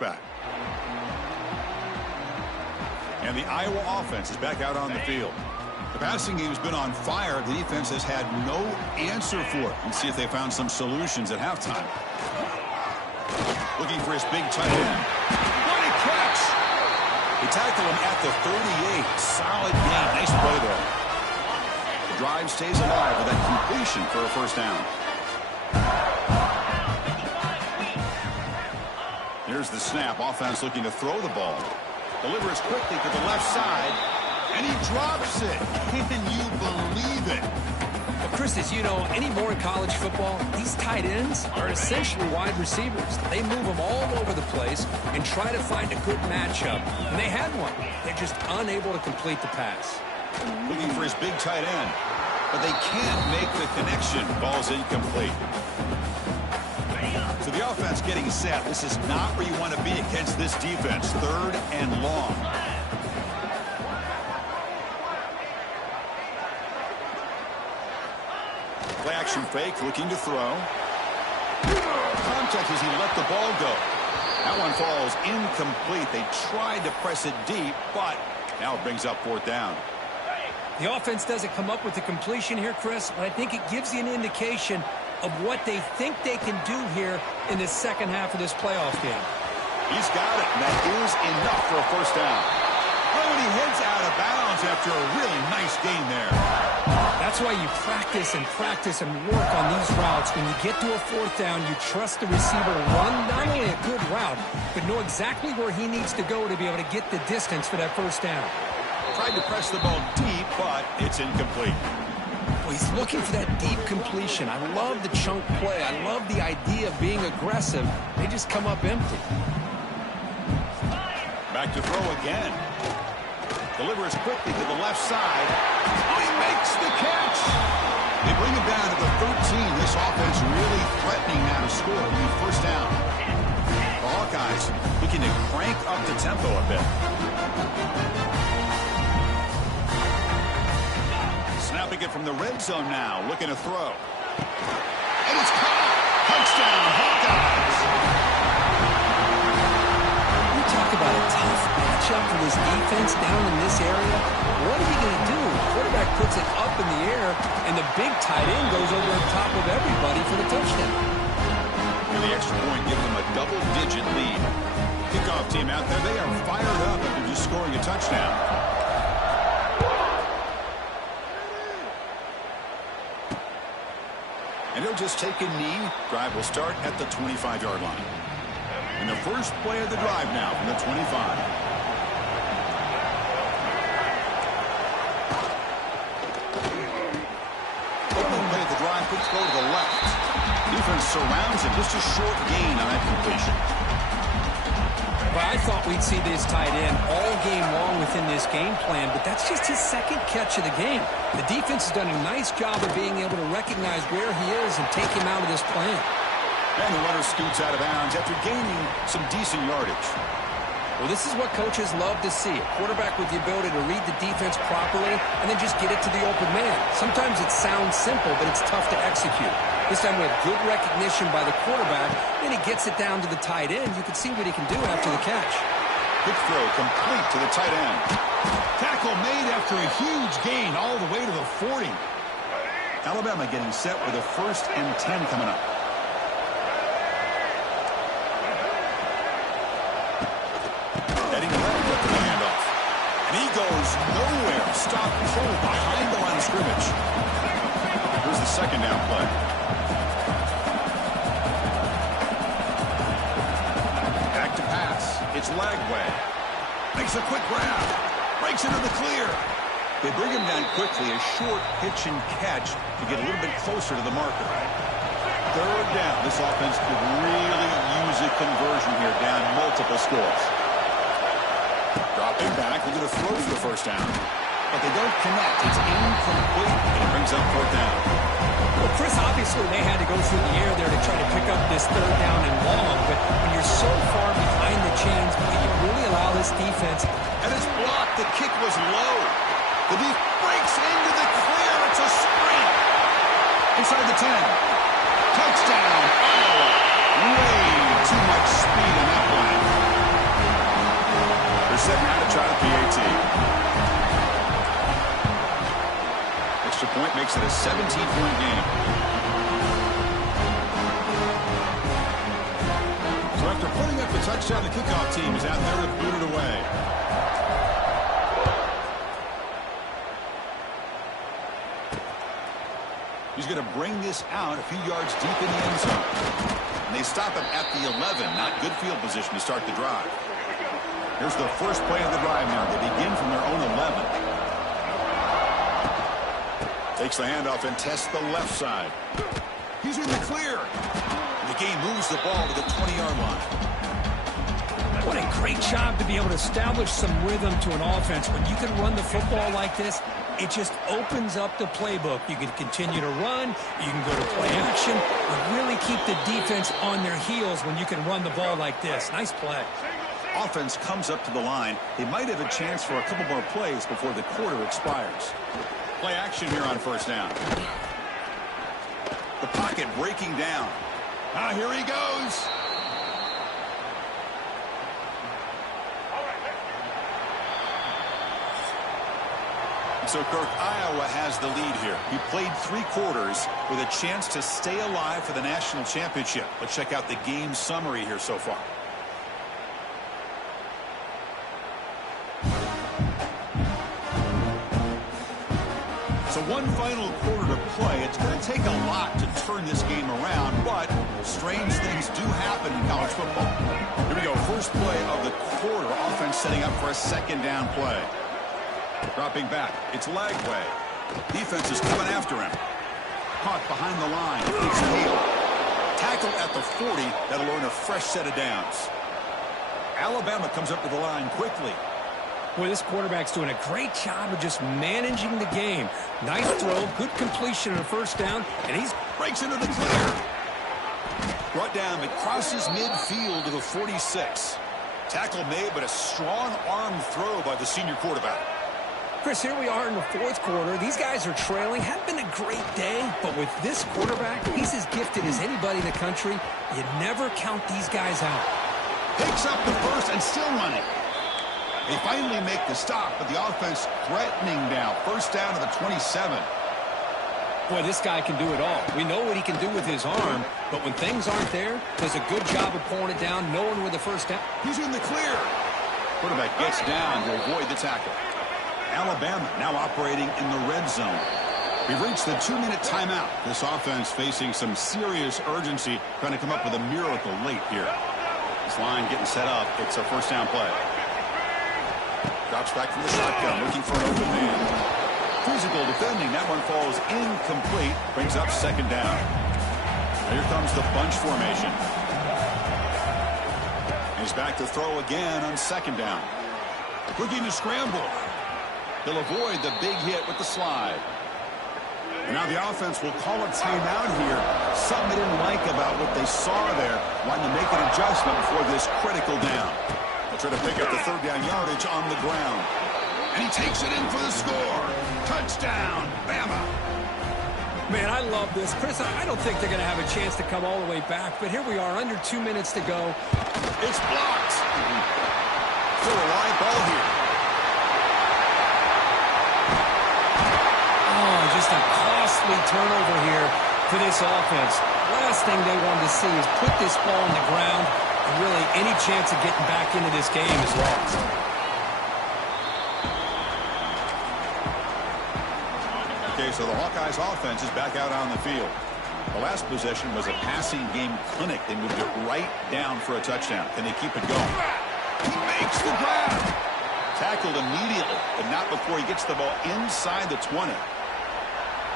back. And the Iowa offense is back out on the field. The passing game's been on fire. The defense has had no answer for it. Let's see if they found some solutions at halftime. Looking for his big tight end. What a catch! They tackle him at the 38. Solid game. Nice play there. The drive stays alive with that completion for a first down. Here's the snap. Offense looking to throw the ball. Delivers quickly to the left side. And he drops it. Can you believe it? Well, Chris, as you know, anymore in college football, these tight ends are essentially wide receivers. They move them all over the place and try to find a good matchup. And they had one. They're just unable to complete the pass. Looking for his big tight end. But they can't make the connection. Ball's incomplete. So the offense getting set. This is not where you want to be against this defense. 3rd and long. Play action fake, looking to throw. Contact as he let the ball go. That one falls incomplete. They tried to press it deep, but now it brings up 4th down. The offense doesn't come up with the completion here, Chris, but I think it gives you an indication of what they think they can do here in the second half of this playoff game. He's got it, and that is enough for a first down. Oh, and he heads out of bounds after a really nice gain there. That's why you practice and work on these routes. When you get to a 4th down, you trust the receiver to run not only a good route, but know exactly where he needs to go to be able to get the distance for that first down. Tried to press the ball deep, but it's incomplete. Well, he's looking for that deep completion. I love the chunk play. I love the idea of being aggressive. They just come up empty. Back to throw again. Delivers quickly to the left side. Oh, he makes the catch. They bring him down to the 13. This offense really threatening now to score on the first down. The Hawkeyes looking to crank up the tempo a bit. Snapping it from the red zone now, looking to throw. And it's caught. Touchdown, Hawkeyes. You talk about a tough matchup for this defense down in this area. What are you going to do? The quarterback puts it up in the air, and the big tight end goes over on top of everybody for the touchdown. And the extra point gives them a double-digit lead. Kickoff team out there, they are fired up after just scoring a touchdown. And he'll just take a knee. Drive will start at the 25-yard line. And the first play of the drive now from the 25. Quick throw to the left. Defense surrounds him. Just a short gain on that completion. But I thought we'd see this tight end all game long within this game plan, but that's just his second catch of the game. The defense has done a nice job of being able to recognize where he is and take him out of this plan. And the runner scoots out of bounds after gaining some decent yardage. Well, this is what coaches love to see. A quarterback with the ability to read the defense properly and then just get it to the open man. Sometimes it sounds simple, but it's tough to execute. This time we have good recognition by the quarterback, and he gets it down to the tight end. You can see what he can do after the catch. Quick throw complete to the tight end. Tackle made after a huge gain all the way to the 40. Alabama getting set with a 1st and 10 coming up. Goes nowhere. Stop pull behind the line of scrimmage. Here's the second down play. Back to pass. It's Lagway. Makes a quick grab. Breaks into the clear. They bring him down quickly. A short pitch and catch to get a little bit closer to the marker. 3rd down. This offense could really use a conversion here, down multiple scores. Dropping back, they're going to throw for the first down. But they don't connect. It's incomplete, and it brings up 4th down. Well, Chris, obviously they had to go through the air there to try to pick up this 3rd down and long. But when you're so far behind the chains, you really allow this defense. And it's blocked. The kick was low. The deep breaks into the clear. It's a sprint. Inside the 10. Touchdown, Iowa. Way too much speed in that one. extra point makes it a 17-point game. So after putting up the touchdown, the kickoff team is out there to boot it away. He's going to bring this out a few yards deep in the end zone. And they stop him at the 11. Not good field position to start the drive. Here's the first play of the drive now. They begin from their own 11. Takes the handoff and tests the left side. He's in the clear. The game moves the ball to the 20-yard line. What a great job to be able to establish some rhythm to an offense. When you can run the football like this, it just opens up the playbook. You can continue to run, you can go to play action, but really keep the defense on their heels when you can run the ball like this. Nice play. Offense comes up to the line. They might have a chance for a couple more plays before the quarter expires. Play action here on first down. The pocket breaking down. Here he goes. So, Kirk, Iowa has the lead here. He played 3 quarters with a chance to stay alive for the national championship. Let's check out the game summary here so far. So one final quarter to play. It's going to take a lot to turn this game around, but strange things do happen in college football. Here we go. First play of the quarter. Offense setting up for a second down play. Dropping back. It's Lagway. Defense is coming after him. Caught behind the line. It's Hill. Tackle at the 40. That'll earn a fresh set of downs. Alabama comes up to the line quickly. Boy, this quarterback's doing a great job of just managing the game. Nice throw, good completion on a first down, and he breaks into the clear. Brought down, but crosses midfield to the 46. Tackle made, but a strong arm throw by the senior quarterback. Chris, here we are in the fourth quarter. These guys are trailing. Hadn't been a great day, but with this quarterback, he's as gifted as anybody in the country. You never count these guys out. Picks up the first and still running. They finally make the stop, but the offense threatening now. First down to the 27. Boy, this guy can do it all. We know what he can do with his arm, but when things aren't there, does a good job of pulling it down, knowing where the first down. He's in the clear. Quarterback gets down to avoid the tackle. Alabama now operating in the red zone. We've reached the 2-minute timeout. This offense facing some serious urgency, trying to come up with a miracle late here. This line getting set up. It's a first down play. Drops back from the shotgun, looking for an open man. Physical defending. That one falls incomplete. Brings up second down. Now here comes the bunch formation. He's back to throw again on second down. Looking to scramble. He'll avoid the big hit with the slide. And now the offense will call a timeout here. Something they didn't like about what they saw there. Wanting to make an adjustment before this critical down. They'll try to pick up the third down yardage on the ground. And he takes it in for the score. Touchdown, Bama. Man, I love this. Chris, I don't think they're going to have a chance to come all the way back, but here we are, under 2 minutes to go. It's blocked. Still a live ball here. Oh, just a costly turnover here for this offense. Last thing they wanted to see is put this ball on the ground, and really any chance of getting back into this game is lost. Okay, so the Hawkeyes offense is back out on the field. The last possession was a passing game clinic. They moved it right down for a touchdown. Can they keep it going? He makes the grab. Tackled immediately, but not before he gets the ball inside the 20.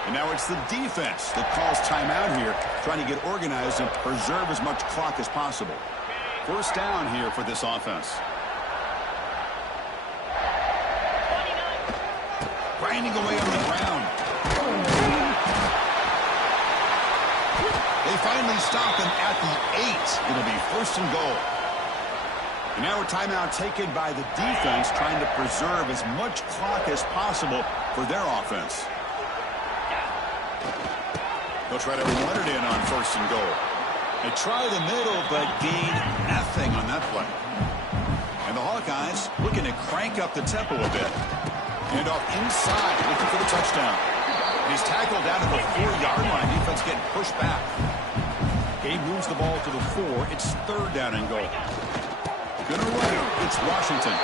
And now it's the defense that calls timeout here, trying to get organized and preserve as much clock as possible. First down here for this offense. Grinding away on the ground. They finally stop him at the 8. It'll be first and goal. And now a timeout taken by the defense, trying to preserve as much clock as possible for their offense. They'll try to run it in on first and goal. They try the middle, but gain nothing on that play. And the Hawkeyes looking to crank up the tempo a bit. And off inside, looking for the touchdown. And he's tackled down to the 4-yard line. Defense getting pushed back. He moves the ball to the 4. It's 3rd down and goal. Gonna run it. It's Washington.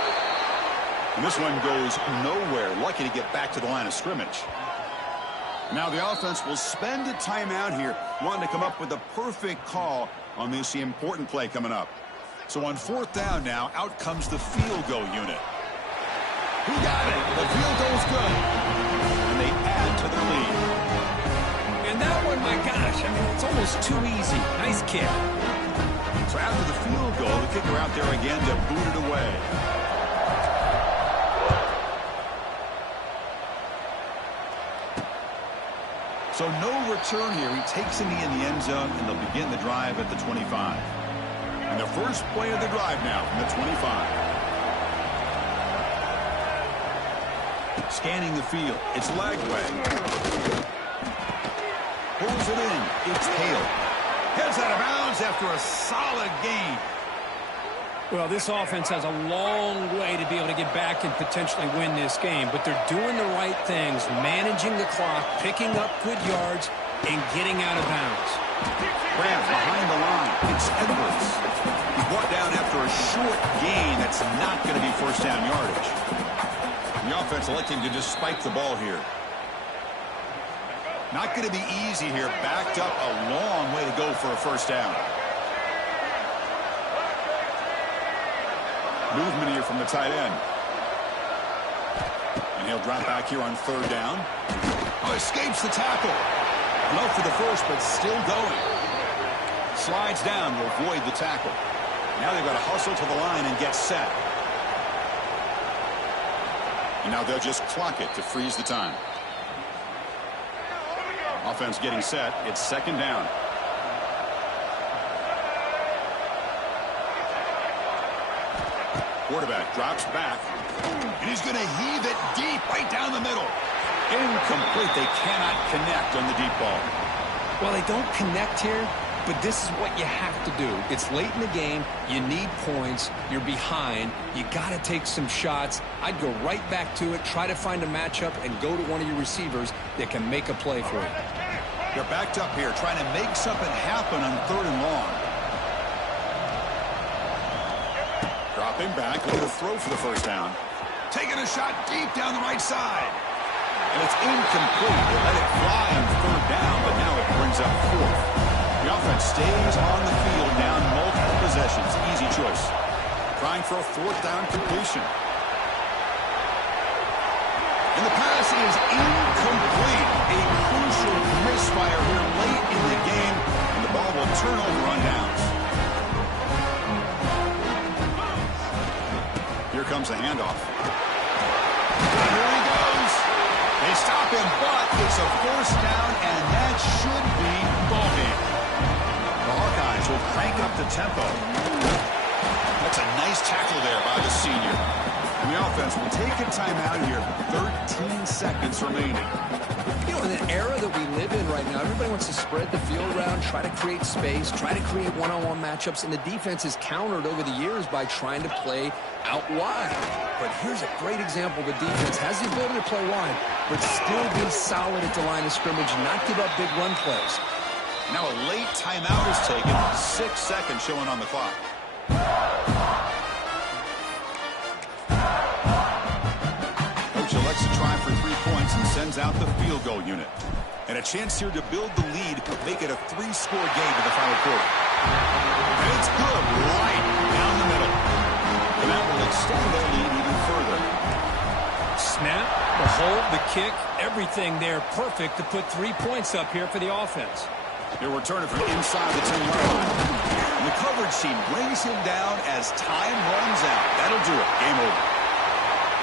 And this one goes nowhere. Lucky to get back to the line of scrimmage. Now the offense will spend a timeout here, wanting to come up with a perfect call on this important play coming up. So on 4th down now, out comes the field goal unit. He got it. The field goal's good. And they add to their lead. And that one, my gosh, I mean, it's almost too easy. Nice kick. So after the field goal, the kicker out there again to boot it away. So no return here. He takes a knee in the end zone, and they'll begin the drive at the 25. And the first play of the drive now from the 25. Scanning the field. It's Lagway. Pulls it in. It's Hale. Heads out of bounds after a solid gain. Well, this offense has a long way to be able to get back and potentially win this game, but they're doing the right things, managing the clock, picking up good yards, and getting out of bounds. Grant behind the line. It's Edwards. He's brought down after a short gain that's not going to be first down yardage. The offense electing to just spike the ball here. Not going to be easy here. Backed up a long way to go for a first down. Movement here from the tight end. And he'll drop back here on 3rd down. Oh, escapes the tackle. Low for the first, but still going. Slides down to avoid the tackle. Now they've got to hustle to the line and get set. And now they'll just clock it to freeze the time. Offense getting set. It's 2nd down. Quarterback drops back. And he's going to heave it deep right down the middle. Incomplete. They cannot connect on the deep ball. Well, they don't connect here, but this is what you have to do. It's late in the game. You need points. You're behind. You got to take some shots. I'd go right back to it, try to find a matchup, and go to one of your receivers that can make a play for you. They're backed up here, trying to make something happen on 3rd and long. Dropping back, looking to throw for the first down. Taking a shot deep down the right side. And it's incomplete. They let it fly on 3rd down, but now it brings up 4th. The offense stays on the field down multiple possessions. Easy choice. Trying for a 4th down completion. And the pass is incomplete. A crucial misfire here late in the game, and the ball will turn over on downs. Here comes the handoff. And here he goes. They stop him, but it's a first down, and that should be ball game. The Hawkeyes will crank up the tempo. That's a nice tackle there by the senior. And the offense will take a timeout here. 13 seconds remaining. You know, in the era that we live in right now, everybody wants to spread the field around, try to create space, try to create one-on-one matchups, and the defense is countered over the years by trying to play out wide. But here's a great example. The defense has the ability to play wide, but still be solid at the line of scrimmage, not give up big run plays. Now a late timeout is taken. 6 seconds showing on the clock. Coach elects to try for 3 points and sends out the field goal unit. And a chance here to build the lead, make it a 3-score game in the final quarter. And it's good, right down the middle. And that will extend their lead even further. Snap, the hold, the kick, everything there perfect to put 3 points up here for the offense. They'll return it from inside the 10-yard line. And the coverage team brings him down as time runs out. That'll do it. Game over.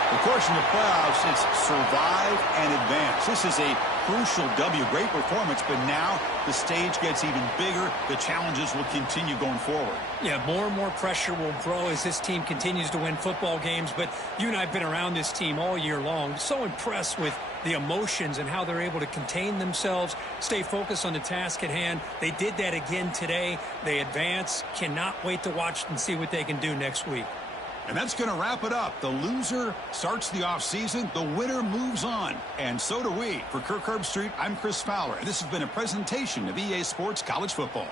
Of course, in the playoffs, it's survive and advance. This is a crucial W. Great performance, but now the stage gets even bigger. The challenges will continue going forward. Yeah, more and more pressure will grow as this team continues to win football games, but you and I have been around this team all year long. So impressed with the emotions and how they're able to contain themselves, stay focused on the task at hand. They did that again today. They advance. Cannot wait to watch and see what they can do next week. And that's going to wrap it up. The loser starts the offseason. The winner moves on. And so do we. For Kirk Herbstreit, I'm Chris Fowler. This has been a presentation of EA Sports College Football.